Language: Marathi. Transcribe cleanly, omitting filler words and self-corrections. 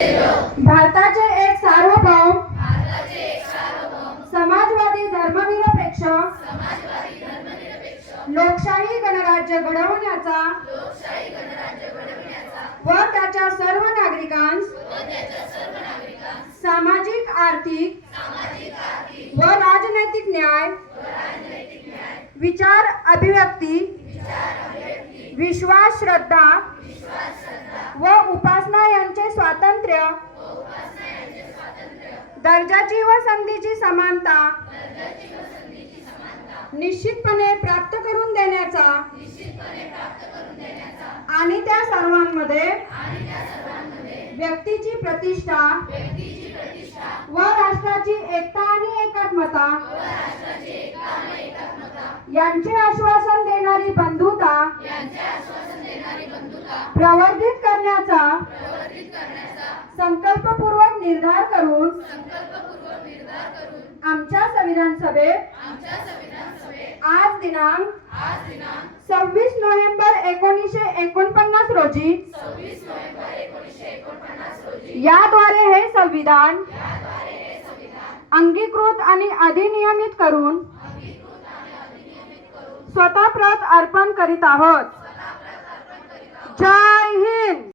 भारताचे एक सार्वभौम समाजवादी धर्मनिरपेक्ष लोकशाही गणराज्य घडवण्याचा व त्याच्या सर्व नागरिकांस सामाजिक आर्थिक व राजनैतिक न्याय विचार अभिव्यक्ती विश्वास श्रद्धा व उपासना यांचे स्वातंत्र्य दर्जाची व संधीची समानता निश्चितपणे प्राप्त करून देण्याचा आणि त्या सर्वांमध्ये व्यक्तीची प्रतिष्ठा व राष्ट्राची एकता आणि एकात्मता यांचे आश्वासन देणारी बंधुता प्रवर्धित करण्याचा संकल्पपूर्वक निर्धार करून आमच्या संविधान सभेत आज दिनांक 26 नोव्हेंबर 1949 रोजी याद्वारे हे संविधान अंगीकृत आणि अधिनियमित करून स्वतः प्रत अर्पण करीत आहोत। जय हिंद।